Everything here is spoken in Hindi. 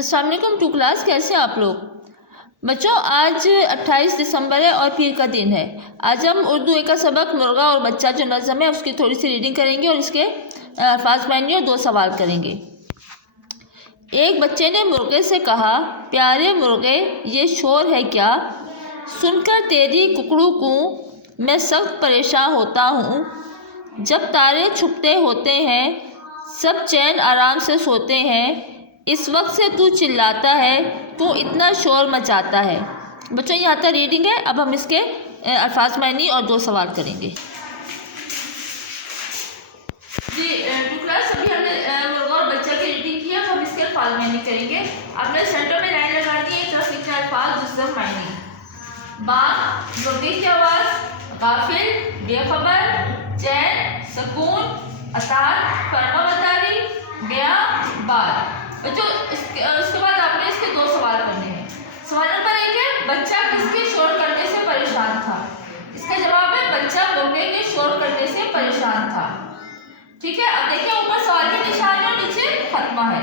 अस्सलाम वालेकुम टू क्लास, कैसे आप लोग बच्चों। आज 28 दिसंबर है और पीर का दिन है। आज हम उर्दू का सबक मुर्गा और बच्चा जो नज़म है उसकी थोड़ी सी रीडिंग करेंगे और इसके अल्फाज मायने और 2 सवाल करेंगे। एक बच्चे ने मुर्गे से कहा, प्यारे मुर्गे ये शोर है क्या? सुनकर तेरी कुकड़ू को मैं सख्त परेशान होता हूँ। जब तारे छुपते होते हैं सब चैन आराम से सोते हैं, इस वक्त से तू चिल्लाता है, तू इतना शोर मचाता है। बच्चों यहाँ तक रीडिंग है। अब हम इसके अल्फाज मायने और 2 सवाल करेंगे। जी क्लास, अभी हमने मुर्गा और बच्चा की रीडिंग की है, तो हम इसके अल्फाज मायने करेंगे। आपने सेंटर में लाइन लगा दी है, एक तरफ लिखना है अल्फाज, दूसरी तरफ मायने। बा मुर्गी की आवाज़, गाफिल बेखबर, चैन सुकून, अतार फर्माबरदारी, गया बार। बच्चों उसके बाद आपने इसके 2 सवाल करने हैं। सवाल नंबर 1 है, बच्चा किसके शोर करने से परेशान था? इसका जवाब है बच्चा मुर्गे के शोर करने से परेशान था। ठीक है, अब देखिए ऊपर सवाल के निशान है और नीचे खत्मा है।